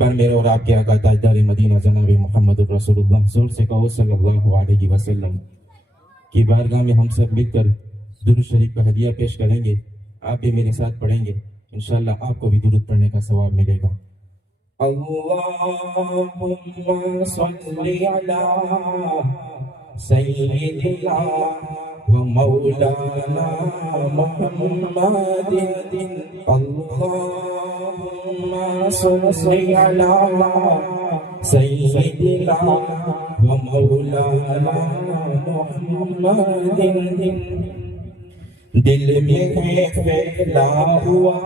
بار میرے اور آپ کے آقا تاجدار مدینہ جناب محمد رسول اللہ زور سے کہو صلی اللہ علیہ وسلم کی بارگاہ میں ہم سب مل کر درود شریف کا ہدیہ پیش کریں گے. آپ بھی میرے ساتھ پڑھیں گے, انشاءاللہ آپ کو بھی درود پڑھنے کا ثواب ملے گا. اللہم صلی علی سیدنا و مولانا محمد. اللہم صلی علی سیدنا و مولانا محمد. دل میں ہے پھیلا ہوا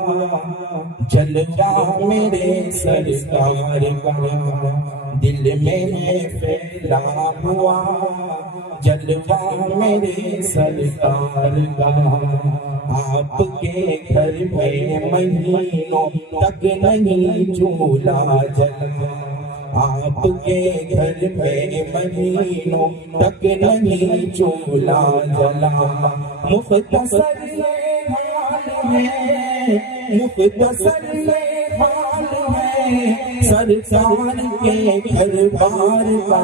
جلوہ میرے سرکار کا, دل میں ہے پھیلا ہوا جلوہ میرے سرکار کا. آپ کے گھر میں مہینوں تک نہیں چولہا جلا, آپ کے گھر میں مہینوں تک نہیں چولہا جلا. مختصر یہ حال ہے, مختصر یہ حال ہے سرکار کے گھر بار کا.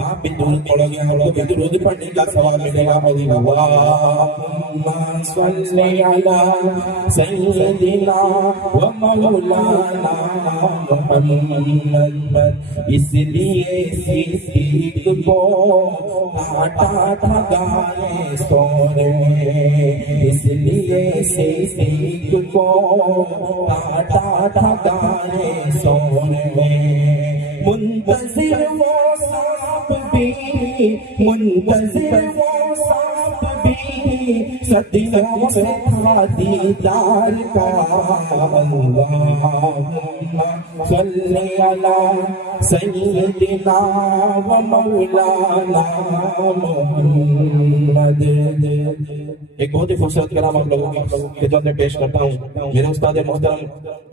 آپ بھی درود پڑھو گے, آپ کو بھی درود پڑھنے کا ثواب ملے گا. اللہم صلی علی سیدنا و مولانا محمد. اس لیے صدیق کو کاٹا تھا گائے سور میں, اس لیے صدیق کو کاٹا تھا گائے سور میں. منتظر وہ سانپ بھی, منتظر وہ سانپ بھی صدیوں سے تھا دیدار کا. اللہم صلی علی سیدنا و مولانا محمد. ایک بہت ہی خوبصورت کلام آپ لوگوں کی خدمت میں پیش کرتا ہوں. میرے استاد محترم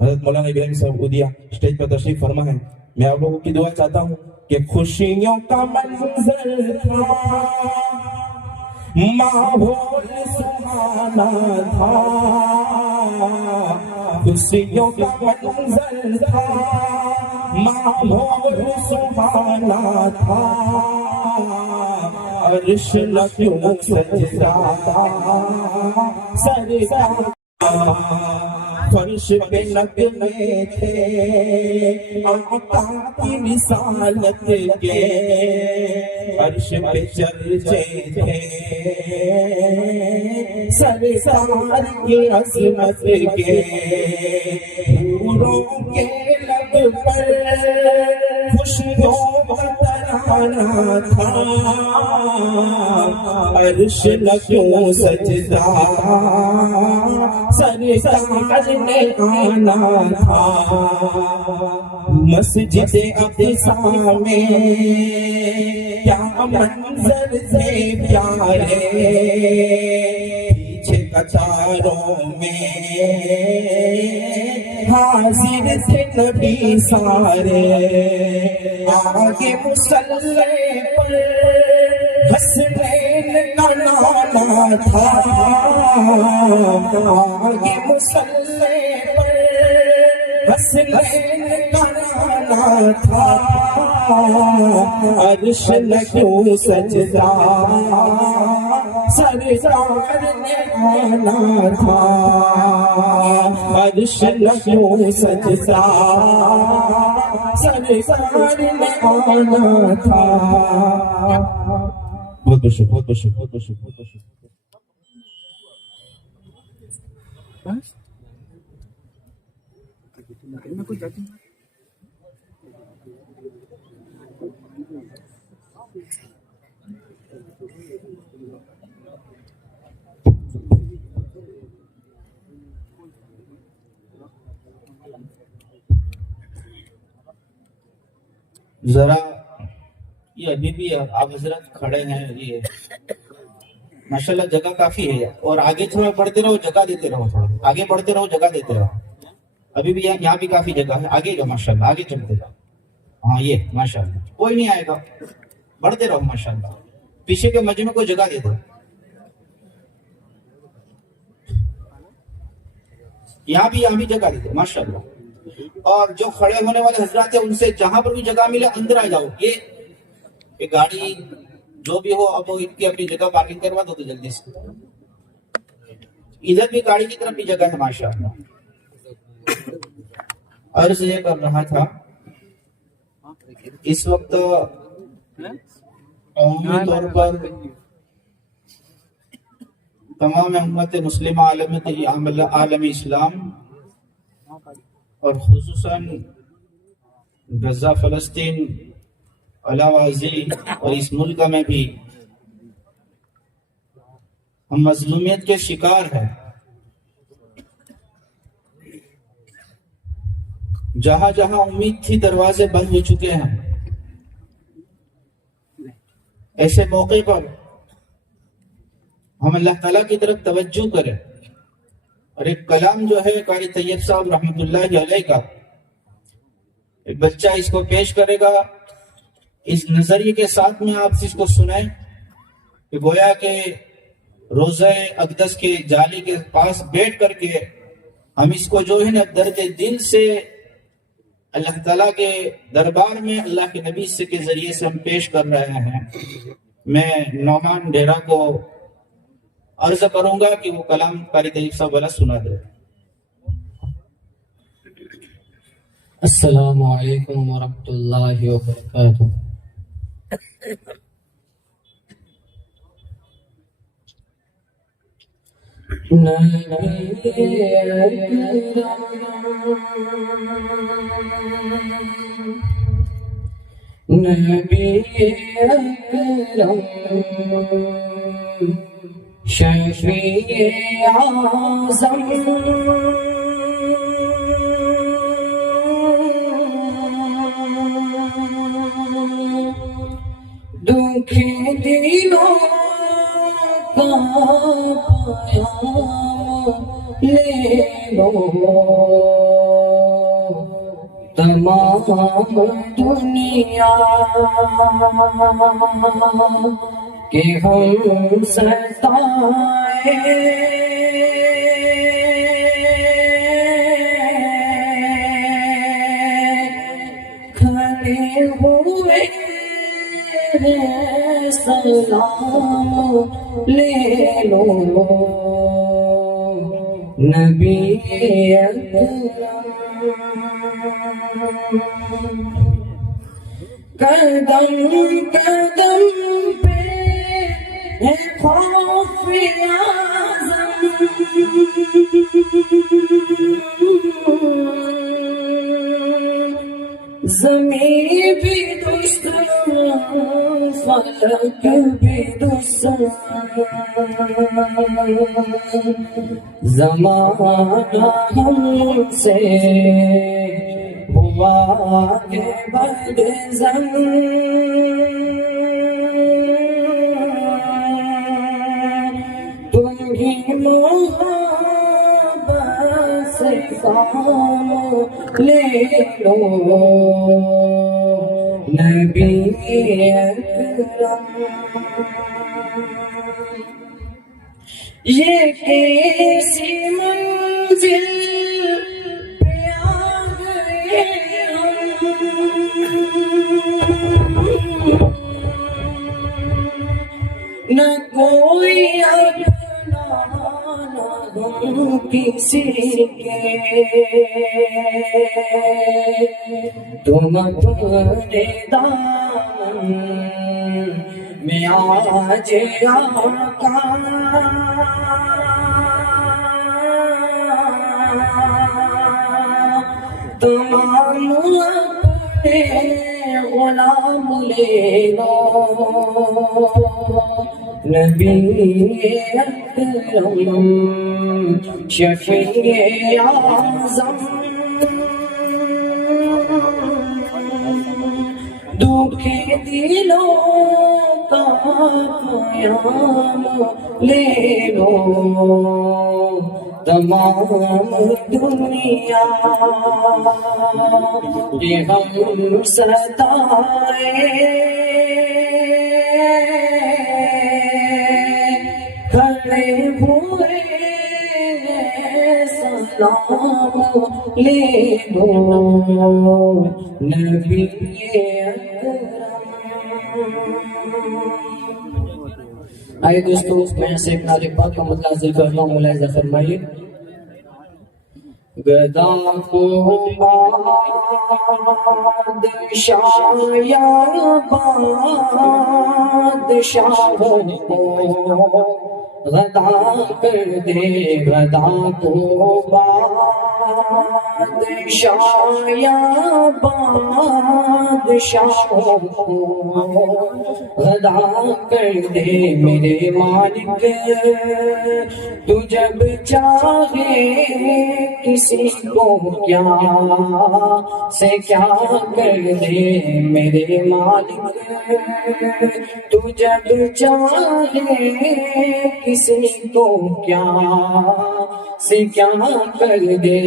حضرت مولانا ابراہیم صاحب اودیا اسٹیج پر تشریف فرما ہے. میں آپ لوگوں کی دعا چاہتا ہوں کہ خوشیوں کا منظر تھا, ماحول سہانا تھا, خوشیوں کا منظر تھا, ماحول سہانا تھا. عرش نہ کیوں سجدا سرکار, فرش پہ نغمے تھے آقا کی رسالت کے, عرش پہ چرچے تھے سرکار کی عظمت کے. حوروں کے لب پر خوشیوں کا ترانہ تھا, عرش نہ کیوں سجدا سرکار نے آنا تھا. مسجد اقصی میں کیا منظر تھے پیارے, پیچھے قطاروں میں حاضر تھے نبی سارے. آگے مصلی پر حسنین کا نانا تھا, آگے مصلی پر حسنین کا نانا تھا. عرش نہ کیوں سجدا سرکار نے آنا تھا, عرش نہ کیوں سجدا سرکار نے آنا تھا. بہت بہت شکریہ, بہت بہت شکریہ, بہت بہت شکریہ, بہت شکریہ. ذرا یہ ابھی بھی آپ حضرت کھڑے ہیں, یہ ماشاءاللہ جگہ کافی ہے, اور آگے تھوڑا بڑھتے رہو, جگہ دیتے رہو, تھوڑا آگے بڑھتے رہو, جگہ دیتے رہو. ابھی بھی یہاں بھی کافی جگہ ہے, آگے جاؤ ماشاءاللہ, آگے چلتے جاؤ. ہاں یہ ماشاءاللہ کوئی نہیں آئے گا, بڑھتے رہو ماشاءاللہ. پیچھے کے مجمع کو جگہ دے دو. یہاں بھی جگہ دے دو ماشاءاللہ. اور جو کھڑے ہونے والے حضرات ہیں ان سے جہاں پر بھی جگہ ملے اندر آ جاؤ. یہ گاڑی جو بھی ہو اب وہ ان کی اپنی جگہ پارکنگ کروا دو تو جلدی سے. ادھر بھی گاڑی کی طرف بھی جگہ ہے ماشاءاللہ. عرض یہ کر رہا تھا اس وقت عمومی طور پر تمام امت مسلمہ عالم اسلام اور خصوصاً غزہ فلسطین علاوہ اور اس ملک میں بھی ہم مظلومیت کے شکار ہیں. جہاں جہاں امید تھی دروازے بند ہو چکے ہیں. ایسے موقع پر ہم اللہ تعالیٰ کی طرف توجہ کریں اور ایک کلام جو ہے قاری طیب صاحب رحمۃ اللہ علیہ کا ایک بچہ اس کو پیش کرے گا. اس نظریے کے ساتھ میں آپ اس کو سنائیں کہ گویا کہ روزہ اقدس کے جالی کے پاس بیٹھ کر کے ہم اس کو جو ہے نا درد دل سے اللہ تعالیٰ کے دربار میں اللہ کے نبی سے کے ذریعے سے ہم پیش کر رہے ہیں. میں نعمان ڈیرا کو عرض کروں گا کہ وہ کلام قاری طیب صاحب والا سنا دے. السلام علیکم ورحمۃ اللہ وبرکاتہ. نبی اکرم شفیع اعظم دکھ دلوں کا پیام لے لو تمام دنیا کہ ہم ستائے کھڑے ہوئے سلام لے لو نبی اکرم قدم قدم پہ ہے خوف اعظم زمین بھی دشمن فلک بھی دشمن زمانہ ہم سے ہوا کے بد زن تم ہی محبت سے کام لے لو نبی اکرم. یہ کیسی منزل پہ آ گئے نہ کوئی اپنا نہ ہم کسی کے تم اپنے دامن میں آج آقا تمام اپنے غلام لے لو نبی اکرم شفیع اعظم دکھ دلوں کا پیام لے لو تمام دنیا کہ ہم ستائے کھڑے ہوئے نام لے لو نبی اکرم۔ آئے دوستو میں سے ایک نعرہ پاک کا مطلع حاصل کر رہا ہوں، ملاحظہ فرمائیے۔ گدا کو بادشاہ یا بادشاہ کو غدا کر دے، غدا کو بادشاہ یا بادشاہ کو غدا کر دے میرے مالک، تو جب چاہے کسی کو کیا سے کیا کر دے میرے مالک، تو جب چاہے کسی کو کیا سے کیا کر دے،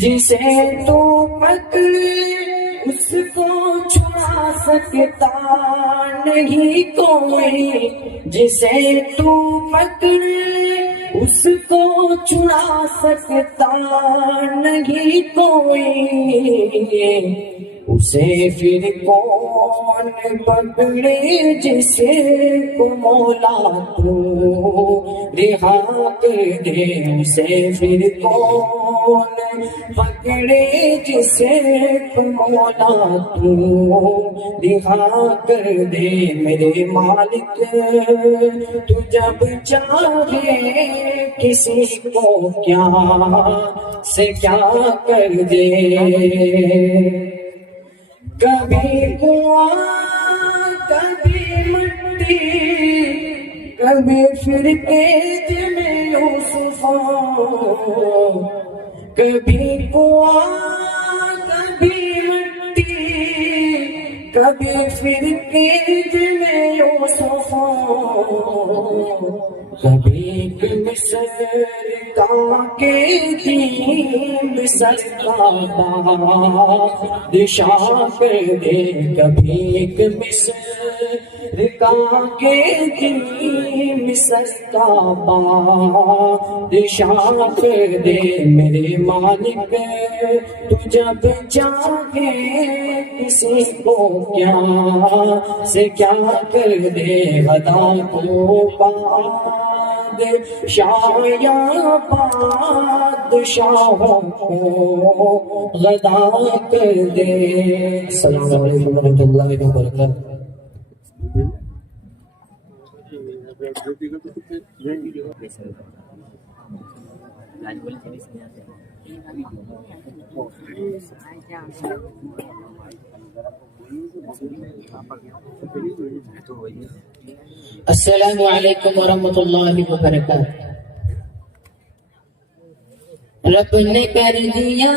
جسے تو پکڑے اس کو چھڑا سکتا نہیں کوئی، جسے تو پکڑے اس کو چھڑا سکتا نہیں کوئی، اسے پھر کون پکڑے جسے کو مولا تو رہا کر دے، اسے پھر کون پکڑے جسے کو مولا تو رہا کر دے میرے مالک، تو جب چاہے کسی کو کیا سے کیا کر دے، کبھی کنواں کبھی مٹی کبھی پھر کیج میں یوسف، کبھی کنواں کبھی مٹی کبھی پھر کیج میں یوسف، کبھی ایک مصر کا قیدی مصر کا بادشاہ کر دے، کبھی ایک مصر کا قیدی مصر کا بادشاہ کر دے میرے مالک، تو جب چاہے کسی کو کیا سے کیا کر دے، غدا کو بادشاہ یا بادشاہوں کو غدا کر دے۔ السلام علیکم ورحمۃ اللہ وبرکاتہ۔ السلام علیکم ورحمۃ اللہ وبرکاتہ۔ رب نے کر دیا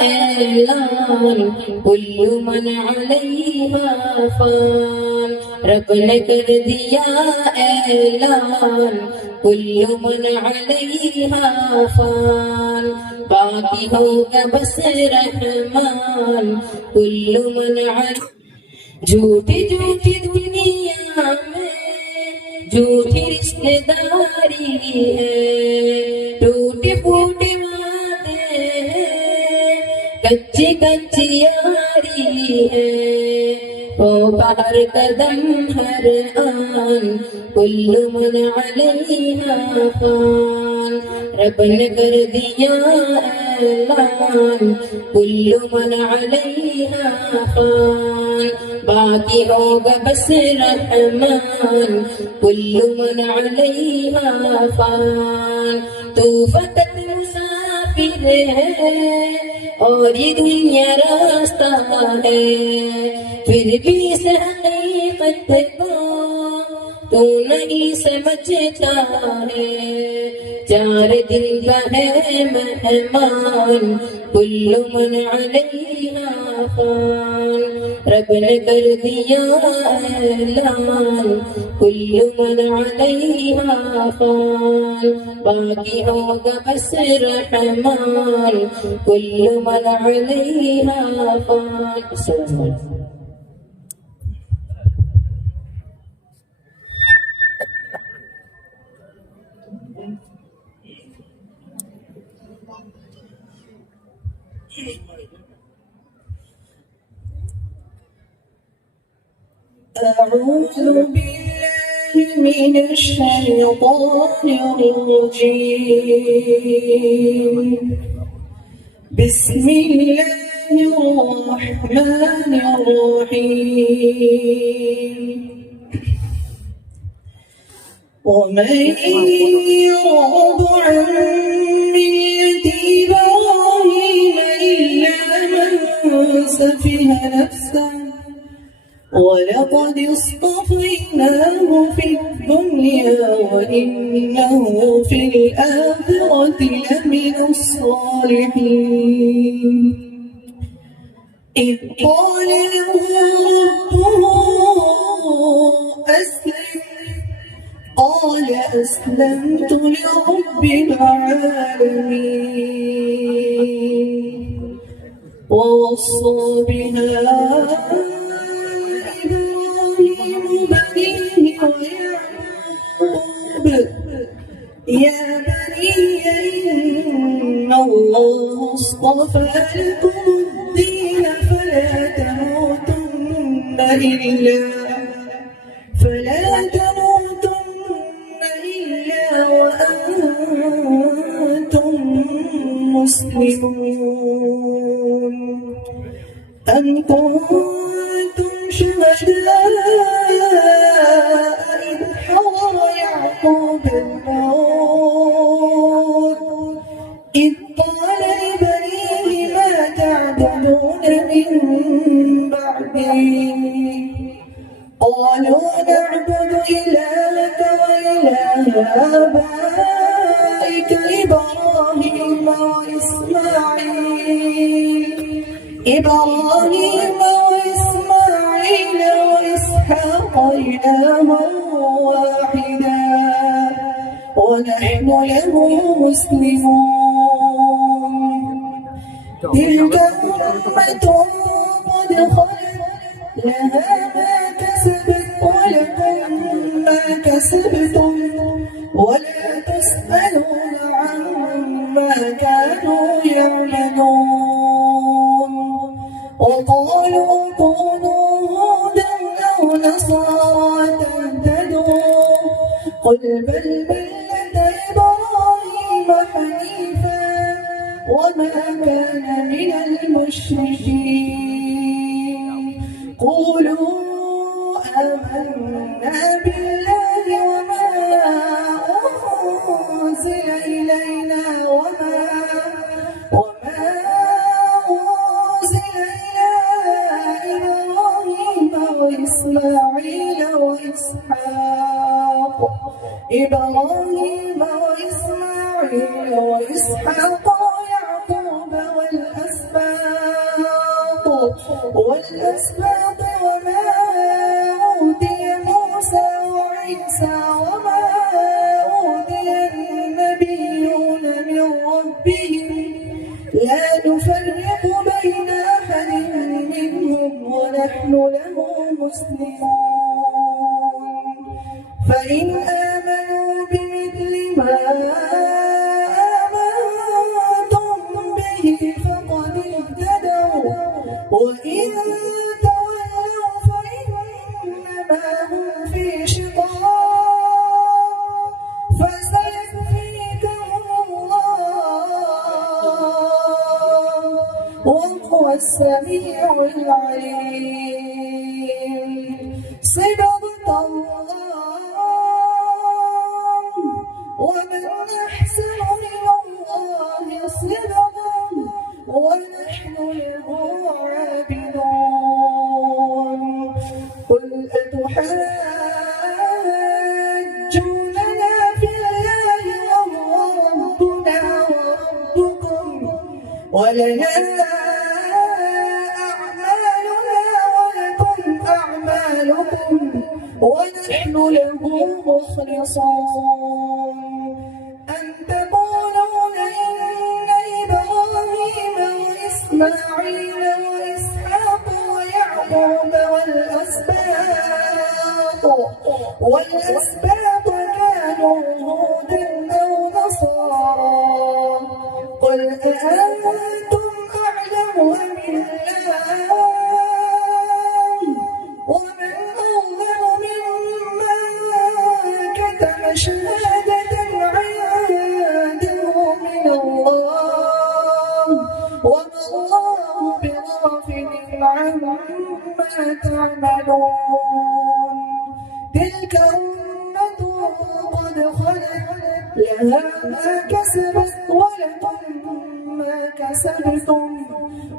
اعلان کل من علیہا فان، رب نے کر دیا اعلان کل من علیہا فان، باقی ہوگا بس رحمان کل من علیہا۔ جھوٹی جھوٹی دنیا میں جھوٹی رشتے داری ہے، ٹوٹی پھوٹی وعدے ہیں، کچی کچی یاری ہے، ہوگا ہر قدم ہر آن کل من علیہا فان، رب نے کر دیا اعلان کل من علیہا فان، باقی ہوگا بس رحمان کل من علیہا فان، تو فقط مسافر ہے اور یہ دنیا راستہ ہے، پھر بھی اس حقیقت کو تو نہیں سمجھتا ہے، 4 دن کا ہے مہمان کل من علیہا فان، رب نے کر دیا اعلان کل من علیہا فان، باقی ہوگا بس رحمان کل من علیہا فان۔ السلام علیکم۔ أعوذ بالله من الشيطان الرجيم. بسم الله الرحمن الرحيم. ومن يرغب عن ملة إبراهيم إلا من سفه نفسه ولقد اصطفيناه في الدنيا وإنه في الآخرة لمن الصالحين. إذ قال له ربه أسلم قال أسلمت لرب العالمين. ووصى بها بنيه ويعقوب يا بني إن الله اصطفى لكم الدين فلا تموتن إلا وأنتم مسلمون. أم كنتم شهداء إذ حضر يعقوب الموت إذ قال لبنيه ما تعبدون من بعدي قالوا نعبد إلهك وإله آبائك إبراهيم وإسماعيل وإسحاق إلها واحدا ونحن له مسلمون. تلك أمة قد خلت لها ما كسبت ولكم ما كسبتم ولا تسألون عما كانوا يعملون. وقالوا كونوا هودا أو نصارى تهتدوا قل بل ملة إبراهيم حنيفا وما كان من المشركين. قولوا آمنا بالله وما أنزل إلينا وما أنزل إلى إبراهيم وإسماعيل وإسحاق ويعقوب والأسباط وما أوتي موسى وعيسى وما أوتي النبيون من ربهم لا نفرق بين أحد منهم ونحن له مسلمون. فإن آمنوا بمثل ما آمنتم به فقد اهتدوا وإن تولوا فإنما هم في شقاق فسيكفيكهم الله وهو السميع العليم. صدق الله ومن أحسن من الله صدقا ونحن له عابدون. قل أتحاجوننا في الله وهو ربنا وربكم ولنا أعمالنا ولكم أعمالكم ونحن له مخلصون. أن تقولون إن إبراهيم وإسماعيل وإسحاق ويعقوب والأسباط كانوا هودا أو نصارى قل أأنتم أعلم عما تعملون تلك أمة قد خلت لها ما كسبت ولكم ما كسبتم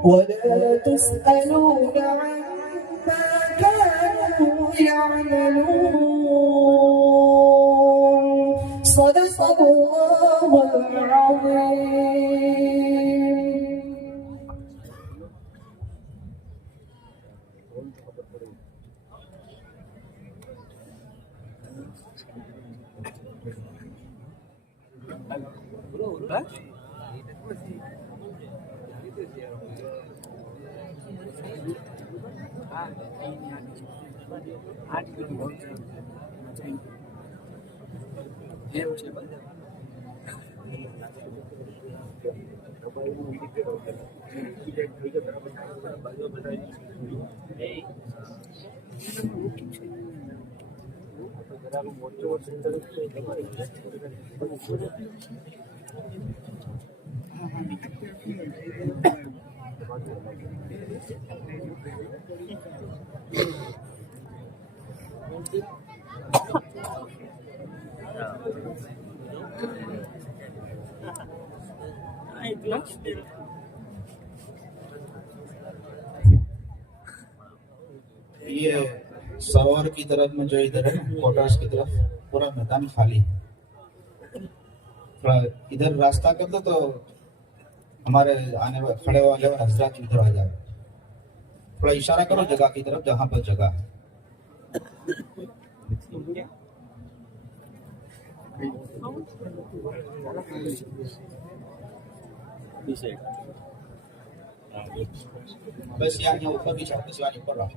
ولا تسألون عما كانوا يعملون صدق الله العظيم. یہ سوار کی طرف میں جو ادھر ہے کوٹاس کی طرف پورا میدان خالی ہے. تھوڑا ادھر راستہ کر دو تو ہمارے آنے والے کھڑے والے حضرات ادھر آ جائے. تھوڑا اشارہ کرو جگہ کی طرف جہاں پر جگہ ہے. بس یہاں اوپر بھی چاہتے بس یہاں اوپر رہا.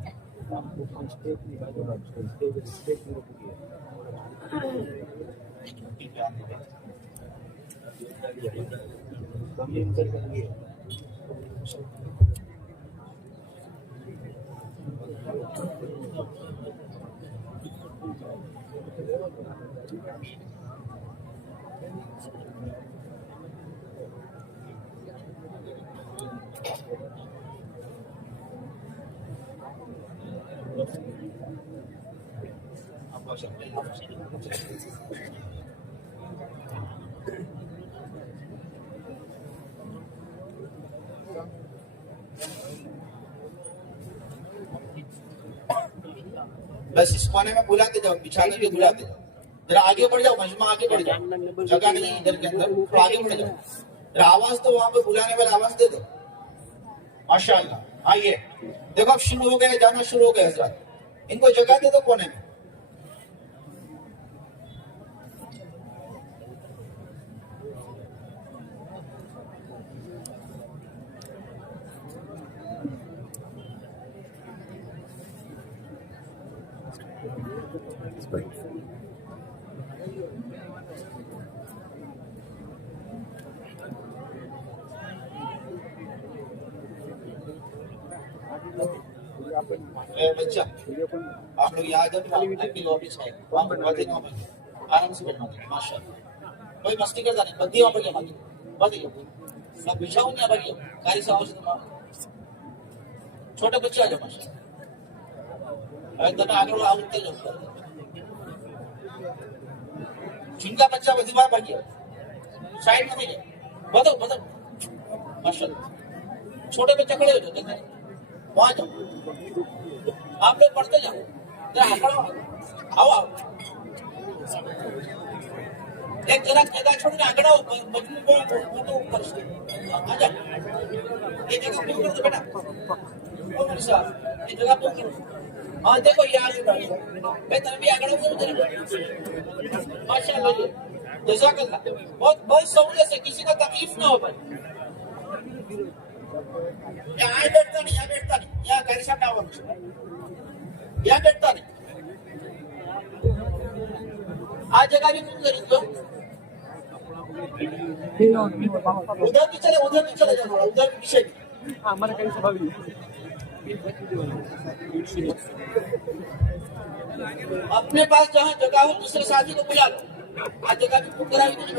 بس اس کونے میں بلاتے جاؤ, بچھانے کے بلاتے جاؤ. ذرا آگے بڑھ جاؤ, مجمع آگے بڑھ جاؤ, جگہ نہیں ادھر کے اندر, تھوڑا آگے بڑھ جاؤ. ذرا آواز تو وہاں پہ بلانے والا آواز دے دو. ماشاء اللہ. آئیے دیکھو اب شروع ہو گئے, جانا شروع ہو گئے حضرات. ان کو جگہ دے دو کونے میں. بچہ آپ لوگ یہاں جب آفس ہے وہاں پر آرام سے بیٹھنا. ماشاء اللہ. کوئی مستی کرتا نہیں. بدھی وہاں پر کیا مانگی بتائیے. میں بچھاؤں نہیں بھائی کاری سے آواز. چھوٹے بچے آ جاؤ. ماشاء اللہ آگے آگے جاؤ. جن کا بچہ وزیوار بھائی سائڈ میں نہیں بدل بدل. ماشاء اللہ. چھوٹے بچے کھڑے ہو جاتے ہیں وہاں جاؤ. آپ لوگ پڑھتے جاؤ. آؤ آؤ ایک جگہ جگہ چھوڑ کے آگے آؤ. مجموع کو اوپر آ جاؤ. یہ جگہ پہ کر دو بیٹا. یہ جگہ پہ کرو. ہاں دیکھو یہ آگے بڑھ بہتر بھی آگے ہو. ماشاء اللہ. جزاک اللہ. بہت بہت سہولت سے, کسی کا تکلیف نہ ہو بھائی. یہاں بیٹھتا نہیں, یہاں بیٹھتا نہیں. یہاں گھر سے ٹاور یہاں بیٹھتا نہیں. آج جگہ بھی کون کریں گے. ادھر بھی چلے, ادھر بھی چلے جانا. ادھر بھی پیچھے بھی. اپنے پاس جہاں جگہ ہو دوسرے ساتھی کو بلا لو. آج جگہ بھی بک کرائی نہیں.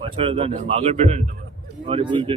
પાછળ હતા ને આગળ બેઠા ને તમારી ભૂલ છે।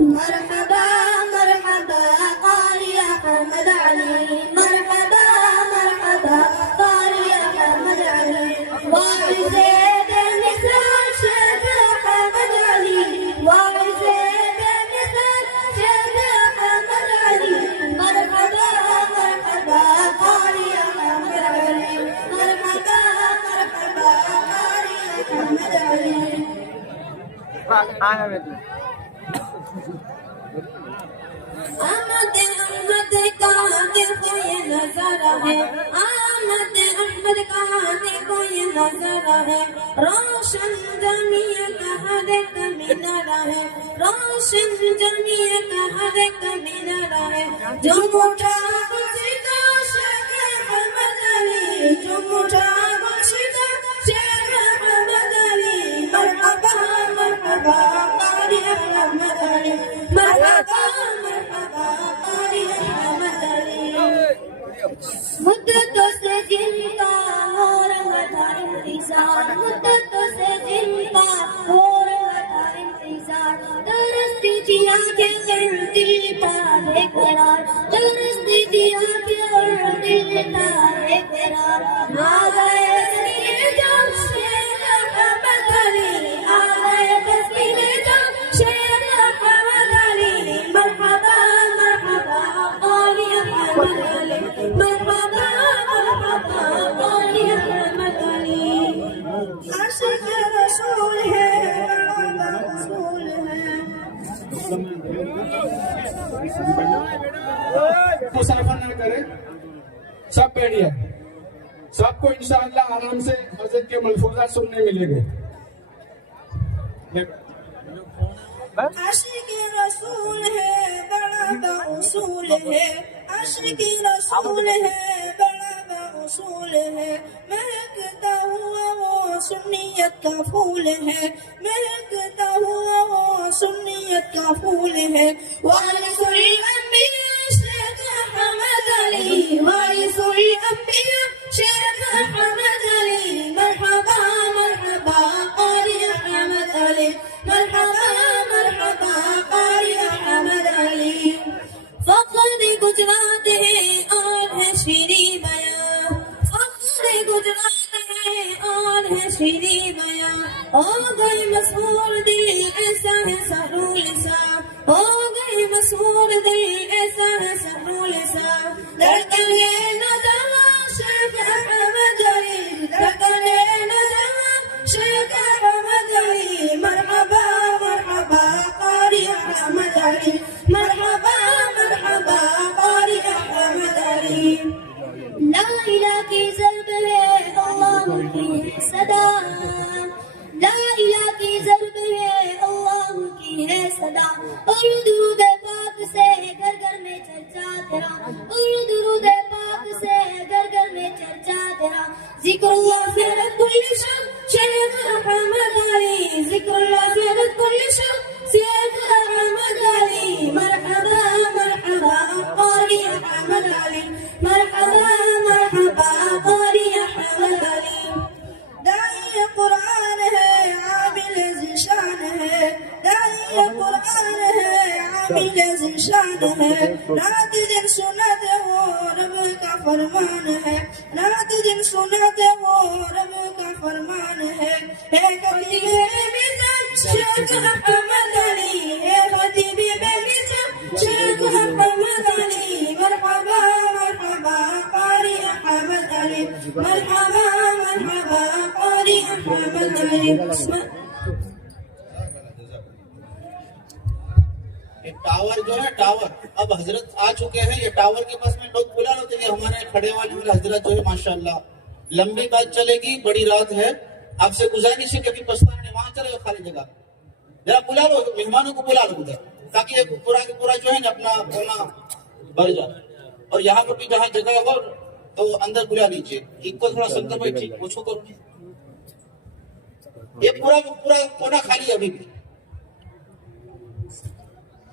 مرحبا مرحبا قارئ أحمد علي مرحبا مرحبا قارئ أحمد علي وعزيز مثل شيخ أحمد علي وعزيز مثل شيخ أحمد علي مرحبا مرحبا قارئ أحمد علي مرحبا مرحبا قارئ أحمد علي آمد احمد کا دیکھو یہ نظارہ ہے آمد احمد کا دیکھو یہ نظارہ ہے روشن جمیع کا ہر ایک مینارہ ہے روشن جمیع کا ہر ایک مینارہ ہے جو اٹھا گزشتہ شیخ احمد علی جو اٹھا گزشتہ شیخ احمد علی مرحبا مرحبا قاری احمد علی مرحبا مرحبا قاری احمد علی مدتوں سے جن کا ہو رہا تھا انتظار مدتوں سے جن کا ہو رہا تھا انتظار ترستی تھی آنکھیں اور دل کا اقرار ترستی تھی آنکھیں اور دل کا اقرار آ گئے تسکین جب شیر احمد علی آ گئے تسکین جب شیر احمد علی مرحبا مرحبا قاری احمد علی مرحبا مرحبا قاری احمد علی عاشق رسول ہے بڑا رسول ہے مسافر نہ کریں سب بیٹھیے سب کو انشاءاللہ آرام سے مسجد کے ملفوظات سننے ملیں گے عاشق رسول ہے بڑا باصول ہے عاشق رسول ہے بڑا باصول ہے مہکتا ہوا وہ سنیت کا پھول ہے مہکتا ہوا وہ سنیت کا پھول ہے وارث الانبیاء شیخ احمد علی وارث الانبیاء شیخ احمد علی مرحبا مرحبا قاری احمد علی مرحبا مرحبا قاری احمد علی فخر گجرات ہے اور ہے شیریں بیاں فخر گجرات ہے اور ہے شیریں بیاں ہو گئی مسحور دل ایسا ہے سرول سا ہو گئی مسحور دل ایسا ہے سرول سا دھڑکنے نہ جوا شیخ احمد علی دھڑکنے نہ جوا شیخ احمد علی مرحبا مرحبا قاری احمد علی مرحبا مرحبا قاری احمد علی لا الہ کی ضرب ہے اللہ کی ہے صدا لا الہ کی ضرب ہے اللہ کی ہے صدا اور درود پاک سے گھر گھر میں چرچا تیرا اور درود پاک سے گھر گھر میں چرچا تیرا ذکر اللہ فیرت کل شب شیخ احمد علی ذکر اللہ فیرت کل شب شیخ احمد علی مرحبا مرحبا قاری احمد علی مرحبا مرحبا قاری احمد علی داعی قرآن ہے عامل ذیشان ہے داعی قرآن ہے عامل ذیشان ہے رات دن سنتے وہ رب کا فرمان ہے رات دن سنتے وہ رب کا فرمان ہے خطیب مثال شیخ احمد علی خطیب مثال شیخ احمد علی مرحبا مرحبا قاری احمد علی مرحبا مرحبا قاری احمد علی یہ ٹاور جو ہے ٹاور اب حضرت آ چکے ہیں یہ ٹاور کے پاس میں لوگ بلا لیتے ہیں ہمارے کھڑے والے حضرت جو ہے ماشاءاللہ لمبی بات چلے گی بڑی رات ہے آپ سے گزارش ہے کبھی پچھتانے وہاں چلے خالی جگہ ذرا بلا لو مہمانوں کو بلا لو ادھر تاکہ یہ پورا کے پورا جو ہے نا اپنا ہونا بھر جائے اور یہاں پر بھی جہاں جگہ ہو تو اندر بلا لیجیے ایک کو تھوڑا سنتر بھائی ٹھیک پوچھو کرو یہ پورا کونا خالی ابھی بھی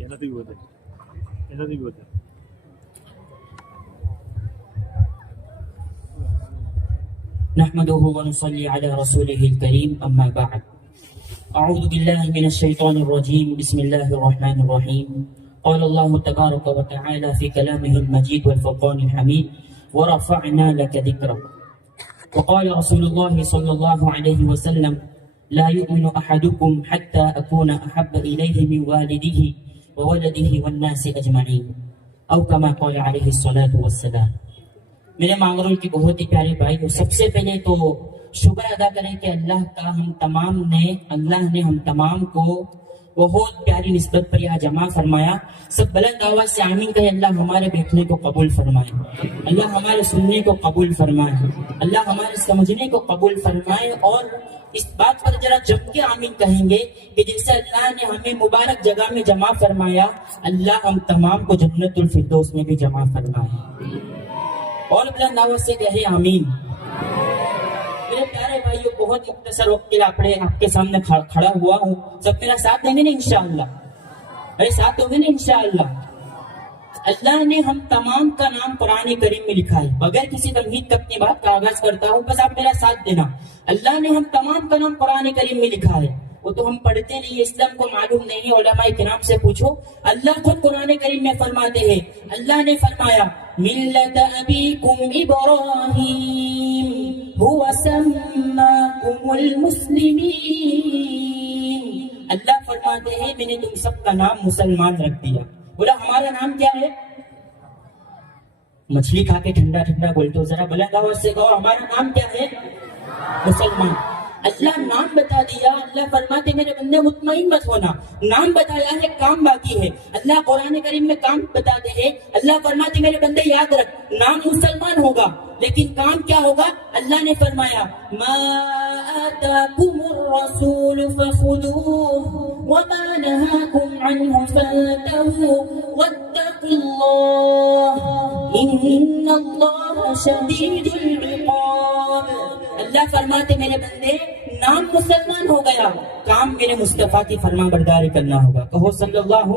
એનાથી વધે نحمده ونصلي على رسوله الكريم أما بعد أعوذ بالله من الشيطان الرجيم بسم الله الرحمن الرحيم قال الله تبارك وتعالى في كلامه المجيد والفرقان الحميد ورفعنا لك ذكرك وقال رسول الله صلى الله عليه وسلم لا يؤمن أحدكم حتى أكون أحب إليه من والده وولده والناس أجمعين أو كما قال عليه الصلاة والسلام. میرے مانگرول کی بہت ہی پیارے بھائی، سب سے پہلے تو شکر ادا کریں کہ اللہ نے ہم تمام کو بہت پیاری نسبت پر یہاں جمع فرمایا. سب بلند آواز سے آمین کہیں. اللہ ہمارے بیٹھنے کو قبول فرمائے، اللہ ہمارے سننے کو قبول فرمائے، اللہ ہمارے سمجھنے کو قبول فرمائے. اور اس بات پر ذرا جم کے آمین کہیں گے کہ جیسے اللہ نے ہمیں مبارک جگہ میں جمع فرمایا، اللہ ہم تمام کو جنت الفردوس میں بھی جمع فرمائے. اور بلند آواز سے کہے آمین. میرے پیارے بھائیوں، بہت مختصر وقت کے لیے آپ کے سامنے کھڑا ہوا ہوں. سب میرا ساتھ دیں گے نا انشاءاللہ؟ میرے ساتھ دو گے نا انشاءاللہ؟ اللہ نے ہم تمام کا نام قرآن کریم میں لکھا ہے. بغیر کسی تمہید کا اپنی بات کا آغاز کرتا ہوں، بس آپ میرا ساتھ دینا. اللہ نے ہم تمام کا نام قرآن کریم میں لکھا ہے. وہ تو ہم پڑھتے نہیں، اسلام کو معلوم نہیں. علماء کرام سے پوچھو. اللہ خود قرآن کریم میں فرماتے ہیں، اللہ نے فرمایا ملت ابیکم ابراہیم هو سماکم المسلمین. اللہ فرماتے ہیں میں نے تم سب کا نام مسلمان رکھ دیا. بولا ہمارا نام کیا ہے؟ مچھلی کھا کے ٹھنڈا ٹھنڈا بولتے ہو، ذرا بلند آواز سے کہو ہمارا نام کیا ہے؟ مسلمان. اللہ نام بتا دیا. اللہ فرماتے میرے بندے مطمئن مت ہونا، نام بتایا ہے، کام باقی ہے. اللہ قرآن کریم میں کام بتاتے ہیں. اللہ فرماتے میرے بندے یاد رکھ، نام مسلمان ہوگا لیکن کام کیا ہوگا؟ اللہ نے فرمایا ما آتاکم الرسول فخذوه وما نهاکم عنه فانتهوا واتقوا اللہ ان اللہ شدید العقاب. اللہ فرماتے میرے بندے نام مسلمان ہو گیا، کام میرے مصطفیٰ کی فرما برداری کرنا ہوگا. کہو صلی اللہ.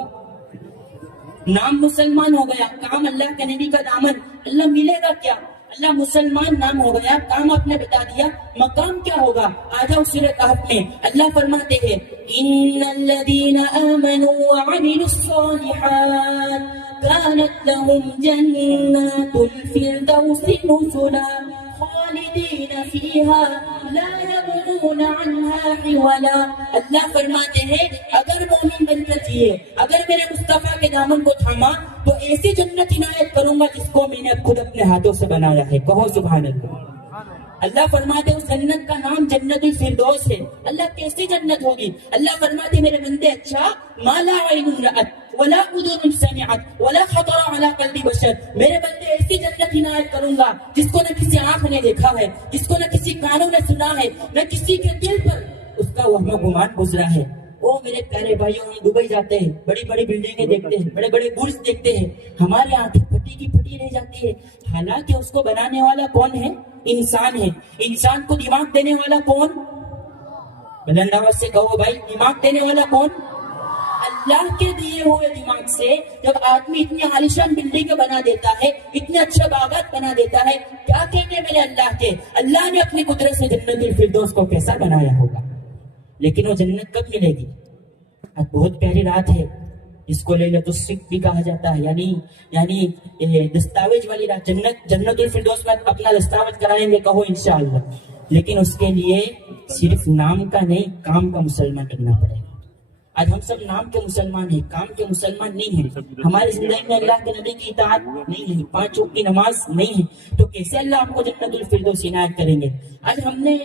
نام مسلمان ہو گیا، کام اللہ کے نبی کا دامن. اللہ ملے گا کیا؟ اللہ مسلمان نام ہو گیا، کام آپ نے بتا دیا، مقام کیا ہوگا؟ آ جاؤ سورہ کہف میں. اللہ فرماتے ہیں ان الذین آمنوا وعملوا الصالحات كانت لهم جنات الفردوس نزلا خالدین فیہا لا یبغون عنہا حولا. اللہ فرماتے ہیں اگر مومن بن کر جیے، اگر میرے مصطفیٰ کے دامن کو تھاما تو ایسی جنت عنایت کروں گا جس کو میں نے خود اپنے ہاتھوں سے بنایا ہے. کہو سبحان اللہ. اللہ فرماتے اس جنت کا نام جنت الفردوس ہے. اللہ کیسی جنت ہوگی؟ اللہ فرماتے میرے بندے اچھا ما لا عین رأت ولا اذن سمعت ولا خطر على قلب بشر. میرے بندے ایسی جنت عنایت کروں گا جس کو نہ کسی آنکھ نے دیکھا ہے، جس کو نہ کسی کانوں نے سنا ہے، نہ کسی کے دل پر اس کا وہم و گمان گزرا ہے. او میرے پیارے بھائیوں، ہم دبئی جاتے ہیں، بڑی بڑی بلڈنگیں دیکھتے ہیں، بڑے بڑے برج دیکھتے ہیں، ہماری آنکھیں پھٹی کی پھٹی رہ جاتی ہے. حالانکہ اس کو بنانے والا کون ہے؟ انسان ہے. انسان کو دماغ دینے والا کون؟ بلند آواز سے کہو بھائی، دماغ دینے والا کون؟ اللہ کے دیے ہوئے دماغ سے جب آدمی اتنی عالیشان بلڈنگ بنا دیتا ہے، اتنے اچھے باغات بنا دیتا ہے، کیا کہیں گے میرے اللہ کے؟ اللہ نے اپنی قدرت سے جنت الفردوس کو کیسا بنایا ہوگا. لیکن وہ جنت کب ملے گی؟ آج بہت پیاری رات ہے جس کو لیلۃ الصدق بھی کہا جاتا ہے، یعنی دستاویز والی رات. جنت الفردوس میں اپنا دستاویز کرائیں گے، کہو انشاءاللہ. لیکن اس کے لیے صرف نام کا نہیں، کام کا مسلمان کرنا پڑے گا. آج ہم سب نام کے مسلمان ہیں، کام کے مسلمان نہیں ہیں. ہماری زندگی میں اللہ کے نبی کی اطاعت نہیں ہے، 5 وقت کی نماز نہیں ہے، تو کیسے اللہ ہم کو جنت الفردوس عنایت کریں گے؟ آج ہم نے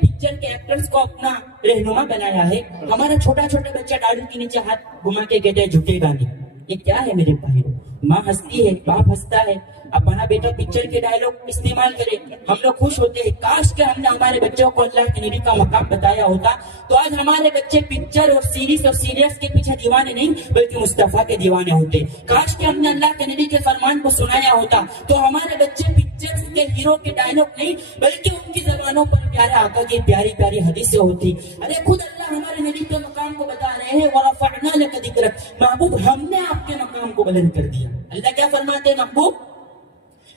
پکچر کے ایکٹرز کو اپنا رہنما بنایا ہے. ہمارا چھوٹا چھوٹا بچہ ڈاڑھی کے نیچے ہاتھ گھما کے کہتے ہیں جھوٹے گانے. یہ کیا ہے میرے بھائی؟ ماں ہنستی ہے، باپ ہنستا ہے، اپنا بیٹا پکچر کے ڈائلوگ استعمال کرے، ہم لوگ خوش ہوتے ہیں. کاش کہ ہم نے ہمارے بچوں کو اللہ کے نبی کا مقام بتایا ہوتا تو آج ہمارے بچے پکچر اور سیریز اور سیریلز کے پیچھے دیوانے نہیں بلکہ مصطفیٰ کے دیوانے ہوتے. کاش کہ ہم نے اللہ کے نبی کے فرمان کو سنایا ہوتا تو ہمارے بچے پکچر کے ہیرو کے ڈائلوگ نہیں بلکہ ان کی زبانوں پر پیارے آقا کی پیاری پیاری حدیثیں ہوتی. ارے خود اللہ ہمارے نبی کے مقام کو بتا رہے ہیں وَرَفَعْنَا لَكَ ذِكْرَكَ، محبوب ہم نے آپ کے مقام کو بلند کر دیا. اللہ کیا فرماتے ہیں محبوب؟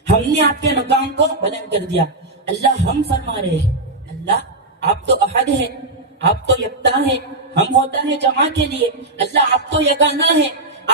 ہم نے آپ کے مقام کو بلند کر دیا. اللہ ہم فرما رہے ہیں اللہ آپ تو احد ہے، آپ تو یکتا ہے، ہم ہوتا ہے جمع کے لیے. اللہ آپ تو یگانہ ہے،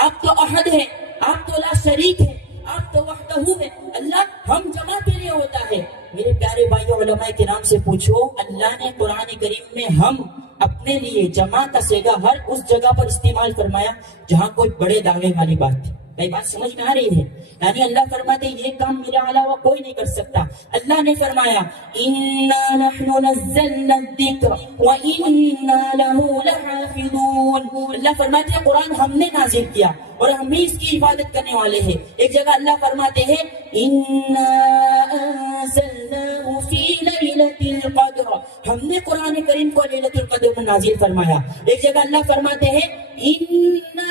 آپ تو احد ہے، آپ تو لا شریک ہے، آپ تو وحدہ ہے. اللہ ہم جمع کے لیے ہوتا ہے. میرے پیارے بھائیوں علماء کرام سے پوچھو، اللہ نے قرآن کریم میں ہم اپنے لیے جمع کا صیغہ ہر اس جگہ پر استعمال فرمایا جہاں کوئی بڑے دعوے والی بات تھی. بھائی بات سمجھ میں آ رہی ہے؟ یعنی اللہ فرماتے یہ کام میرے علاوہ کوئی نہیں کر سکتا. اللہ نے فرمایا اِنَّا نَحْنُ نَزَّلْنَا الذِّكْرَ وَإِنَّا لَهُ لَحَافِظُونَ. اللہ فرماتے ہیں قرآن ہم نے نازل کیا اور ہم ہی اس کی حفاظت کرنے والے ہیں. ایک جگہ اللہ فرماتے ہیں اِنَّا أَنزَلْنَاهُ فِي لَيْلَةِ الْقَدْرِ، ہم نے قرآن کریم کو لیلۃ القدر میں نازل فرمایا. ایک جگہ اللہ فرماتے ہیں اِنَّا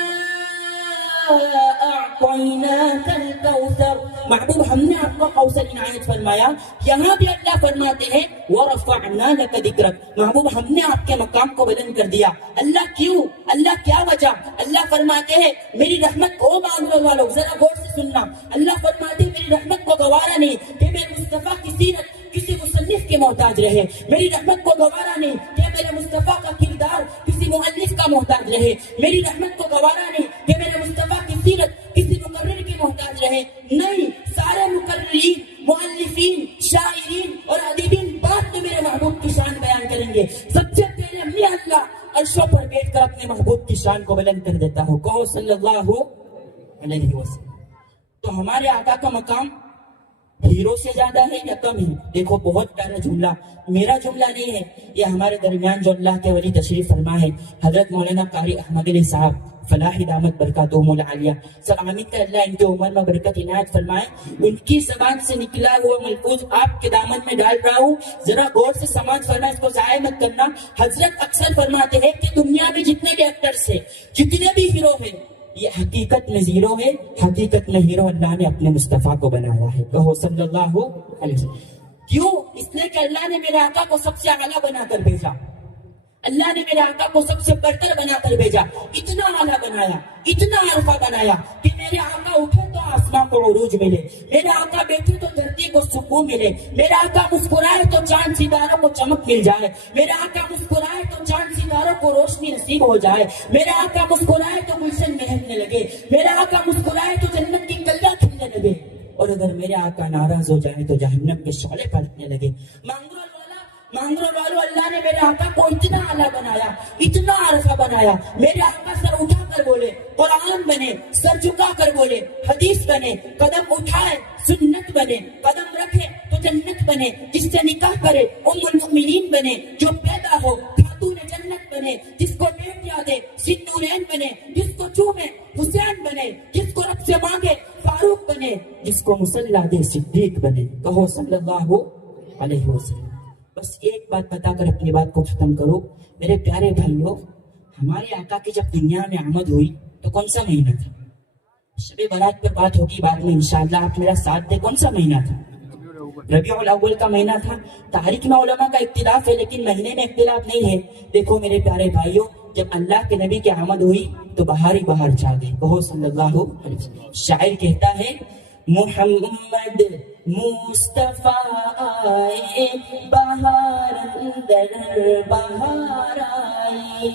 أعطيناك الكوثر، محبوب ہم نے آپ کو کوثر عنایت فرمایا. یہاں بھی اللہ فرماتے ہیں ورفعنا لك ذکرک، محبوب ہم نے آپ کے مقام کو بلند کر دیا. اللہ کیوں؟ اللہ کیا وجہ؟ اللہ فرماتے ہیں میری رحمت کو مانگنے والوں ذرا غور سے سننا. اللہ فرماتے ہیں میری رحمت کو گوارا نہیں کہ میرے مصطفیٰ کی سیرت کسی مصنف کے محتاج رہے. میری رحمت کو گوارا نہیں کہ میرے مصطفیٰ کا کردار کسی مؤلف کا محتاج رہے. میری رحمت کو گوارا نہیں کہ میرے مصطفیٰ کی سیرت کسی مقرر کے محتاج رہے. نہیں، سارے مقررین، مؤلفین، شاعرین اور ادیبین بعد میں میرے محبوب کی شان بیان کریں گے. سب سے پہلے میں اللہ عرشوں پر بیٹھ کر اپنے محبوب کی شان کو بلند کر دیتا ہوں. کہو صلی اللہ علیہ وسلم. تو ہمارے آقا کا مقام ہیرو سے زیادہ ہے یا کم ہے؟ دیکھو بہت پیارا جملہ، میرا جملہ نہیں ہے، یہ ہمارے درمیان جو اللہ کے ولی تشریف فرما ہے حضرت مولانا قاری احمد علی صاحب فلاحی دامت برکاتہم العالیہ، سب آمین کہ اللہ ان کے عمر میں برکت عنایت فرمائے. ان کی زبان سے نکلا ہوا ملفوظ آپ کے دامن میں ڈال رہا ہوں، ذرا غور سے سماعت فرمائے، اس کو ضائع مت کرنا. حضرت اکثر فرماتے ہیں کہ دنیا میں جتنے بھی ایکٹرز ہیں، جتنے بھی ہیرو ہیں، یہ حقیقت میں زیرو ہے، حقیقت میں ہیرو اللہ نے اپنے مصطفیٰ کو بنایا ہے. کہو صلی اللہ علیہ وسلم. کیوں؟ اس لیے کہ اللہ نے میرے آقا کو سب سے اعلیٰ بنا کر بھیجا. اللہ نے میرے آقا کو سب سے برتر بنا کر بھیجا. اتنا اعلیٰ بنایا، اتنا عرفہ بنایا کہ میرے آقا اٹھے تو آسمان کو عروج ملے، میرے آقا بیٹھے تو دھرتی کو سکون ملے، میرے آقا مسکرائے تو چاند ستاروں کو چمک مل جائے، میرے آقا مسکرائے تو چاند ستاروں کو روشنی نصیب ہو جائے، میرے آقا مسکرائے تو گلشن مہکنے لگے، میرے آقا مسکرائے تو جنت کی کلیاں کھلنے لگے، اور اگر میرے آقا ناراض ہو جائے تو جہنم کے شعلے پلٹنے لگے. مانگرو والو اللہ نے میرے آقا کو اتنا اعلیٰ بنایا، اتنا عرفہ بنایا. میرے آقا سر اٹھا کر بولے قرآن بنے، سر جھکا کر بولے حدیث بنے، قدم اٹھائے سنت بنے، قدم رکھے تو جنت بنے، جس سے نکاح کرے ام المؤمنین بنے، جو پیدا ہو خاتون جنت بنے، جس کو نیک یادے سنورین بنے، جس کو چومے حسین بنے، جس کو رب سے مانگے فاروق بنے، جس کو مصلی دے صدیق بنے. کہو صلی اللہ علیہ وسلم. بس ایک بات بتا کر اپنی بات کو ختم کرو. میرے پیارے بھائیوں، ہمارے آقا کی جب دنیا میں آمد ہوئی تو کون سا مہینہ تھا؟ شب برات پر بات ہوگی بعد میں انشاءاللہ، آپ میرا ساتھ دیں. کون سا مہینہ تھا؟ ربیع الاول کا مہینہ تھا. تاریخ میں علماء کا اختلاف ہے لیکن مہینے میں اختلاف نہیں ہے. دیکھو میرے پیارے بھائیوں، جب اللہ کے نبی کی آمد ہوئی تو بہار ہی بہار چھا گئی. کہو صلی اللہ علیہ وسلم. شاعر کہتا ہے محمد مصطفیٰ آئے بہار اندر بہار آئی،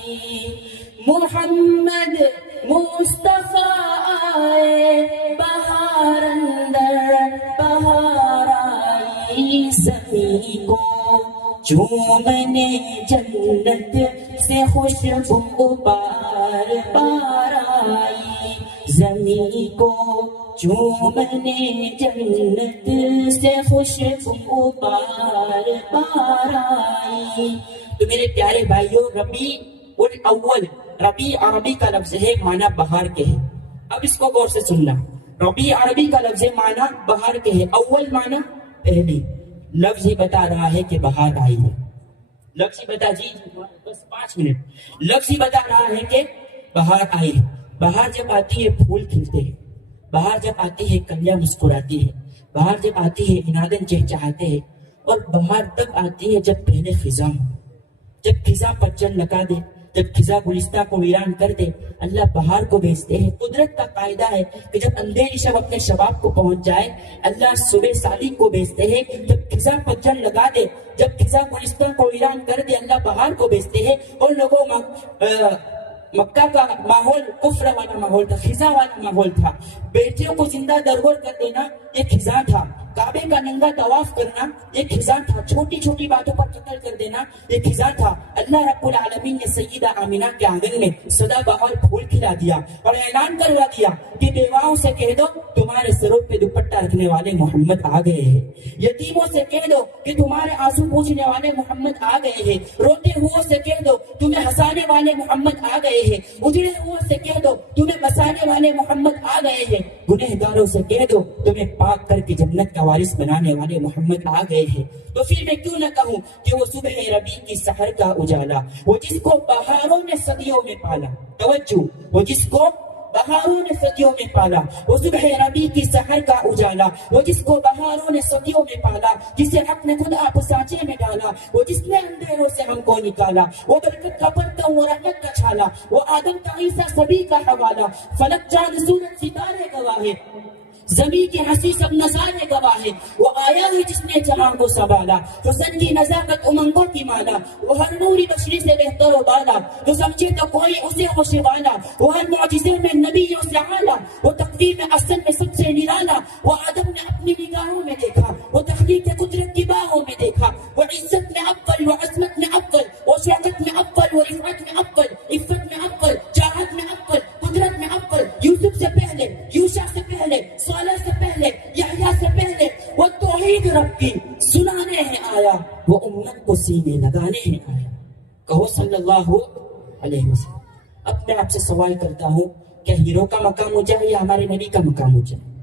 محمد مصطفیٰ آئے بہار اندر بہار آئی، سبھی کو چومنے جنت سے خوشبو پا بار بار آئی، زمین کو چومنے جنت سے خوشبو بار بار آئی۔ تو میرے پیارے بھائیوں، ربیع الاول، ربیع عربی کا لفظ ہے، معنی بہار کے ہے۔ اب اس کو غور سے سننا، ربیع عربی کا لفظ معنی بہار کے ہے، اول معنی پہلی، لفظ ہی بتا رہا ہے کہ بہار آئی ہے، لفظ ہی بتا، جی بس 5 منٹ، لفظ ہی بتا رہا ہے کہ بہار آئی ہے۔ بہار جب آتی ہے پھول کھلتے ہیں، بہار جب آتی ہے کلیاں مسکراتی ہے، بہار جب آتی ہے انادن چہچہاتے ہیں، اور بہار تب آتی ہے جب پہلے خزاں ہو، جب خزاں پتجھڑ لگا دے، جب خزاں گلستہ کو ویران کر دے، اللہ بہار کو بھیجتے ہیں۔ قدرت کا قاعدہ ہے کہ جب اندھیری شب اپنے شباب کو پہنچ جائے، اللہ صبح صادق کو بھیجتے ہیں۔ جب خزاں پتجھڑ لگا دے، جب خزاں گلستہ کو ویران کر دے، اللہ بہار کو بھیجتے ہیں۔ اور لوگوں مکہ کا ماحول کفر والا ماحول تھا، خزاں والا ماحول تھا، بیٹیوں کو زندہ درگور کر دینا یہ خزاں تھا، کعبے کا ننگا طواف کرنا یہ خزاں تھا، چھوٹی چھوٹی باتوں پر قتل کر دینا یہ خزاں تھا۔ اللہ رب العالمین نے سیدہ آمینہ کے آنگن میں سدا بہار پھول کھلا دیا اور اعلان کروا دیا کہ بیواؤں سے کہہ دو تمہارے سروں پہ دوپٹہ رکھنے والے محمد آ گئے ہیں، یتیموں سے کہہ دو کہ تمہارے آنسو پوچھنے والے محمد آ گئے ہیں، روتے ہوئے سے کہہ دو تمہیں ہنسانے والے محمد آ گئے ہیں، اجڑے ہوئے سے کہہ دو تمہیں بسانے والے محمد آ گئے ہیں، گنہگاروں سے کہہ دو تمہیں پاک کر کے جنت کا وارث بنانے والے محمد آ گئے ہیں۔ تو پھر میں کیوں نہ کہوں کہ وہ صبح ربیع کی سحر کا اجالا، وہ جس کو بہاروں نے صدیوں میں پالا، توجہ، وہ جس کو بہاروں نے صدیوں میں پالا، وہ صبح ربیع کی سحر کا اجالا، وہ جس کو بہاروں نے صدیوں میں پالا، جسے حق نے خود آپ سانچے میں ڈالا، وہ جس نے اندھیروں سے ہم کو نکالا، وہ برکت کا برتن و رحمت کا چھالا، وہ آدم کا عیسیٰ سبھی کا حوالہ، فلک چاند سورج ستارے گواہ ہے، زمین کے ہنسی سب نظارے گواہ ہے، وہ آیا ہے جس نے جہاں کو سنبھالا، حسن کی نزاکت امنگوں کی مالا، وہ ہر نوری بشری سے بہتر و بالا، جو سمجھے تو کوئی اسے خوش والا، وہ ہر معجزے میں نبیوں سے اعلیٰ، وہ تقویم اصل میں سب سے نرالا، وہ آدم نے اپنی نگاہوں میں دیکھا، وہ تخلیق قدرت کی باہوں میں دیکھا، وہ عزت میں اول، وہ عظمت میں اول، وہ شوکت میں اول، وہ رفعت میں اول، عفت میں اول، چاہت میں اول، قدرت میں اول، یوسف سے پہلے، یوشع سے پہلے، صالح سے پہلے، یحییٰ سے پہلے، وہ توحید رب کی سنانے ہیں آیا، وہ امت کو سینے لگانے ہیں آیا۔ کہو صلی اللہ علیہ وسلم۔ اب میں آپ سے سوال کرتا ہوں، کیا ہیرو کا مقام اونچا ہے یا ہمارے نبی کا مقام اونچا ہے؟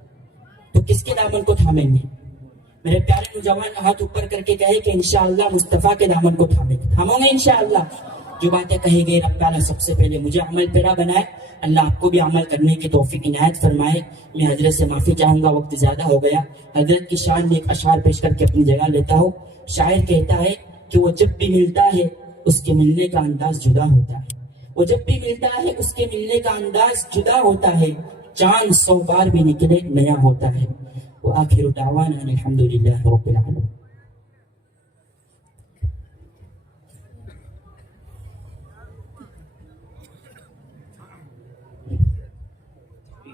تو کس کے دامن کو تھامیں گے؟ میرے پیارے نوجوان ہاتھ اوپر کر کے کہے کہ انشاءاللہ مصطفیٰ کے دامن کو تھامیں گے، تھاموں گے انشاءاللہ؟ جو باتیں کہی گئی رب تعالیٰ سب سے پہلے مجھے عمل پیرا بنائے، اللہ آپ کو بھی عمل کرنے کی توفیق عنایت فرمائے۔ میں حضرت سے معافی چاہوں گا، وقت زیادہ ہو گیا۔ حضرت کی شان میں ایک اشعار پیش کر کے اپنی جگہ لیتا ہوں۔ شاعر کہتا ہے کہ وہ جب بھی ملتا ہے اس کے ملنے کا انداز جدا ہوتا ہے، وہ جب بھی ملتا ہے اس کے ملنے کا انداز جدا ہوتا ہے، چاند 100 بار بھی نکلے نیا ہوتا ہے۔ وآخر دعوانا الحمدللہ رب العالمین۔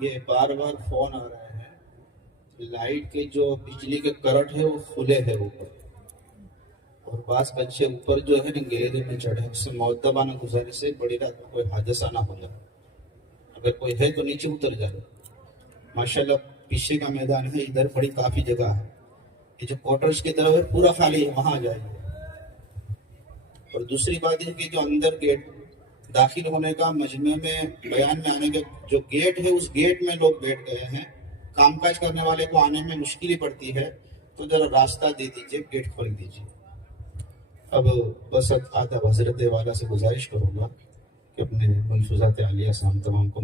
یہ بار بار فون آ رہے ہیں، لائٹ کے جو بجلی کے کرنٹ ہے وہ کھلے ہے اوپر، اور بعض بچے اوپر جو ہے نا گلیرے میں چڑھے، اس سے مؤدبانہ گزارش سے بڑی رات میں کوئی حادثہ نہ ہو جائے، اگر کوئی ہے تو نیچے اتر جائے۔ ماشاءاللہ پیچھے کا میدان ہے، ادھر بڑی کافی جگہ ہے، یہ جو کوارٹرز کی طرف ہے پورا خالی ہے، وہاں جائے۔ اور دوسری بات یہ کہ جو اندر گیٹ داخل ہونے کا مجمع میں بیان میں آنے کے جو گیٹ ہے، اس گیٹ میں لوگ بیٹھ گئے ہیں، کام کاج کرنے والے کو آنے میں مشکل پڑتی ہے، تو ذرا راستہ دے دیجئے، گیٹ کھول دیجئے۔ اب بس آداب حضرت والا سے گزارش کروں گا کہ اپنے ملفوظات عالیہ سے ہم تمام کو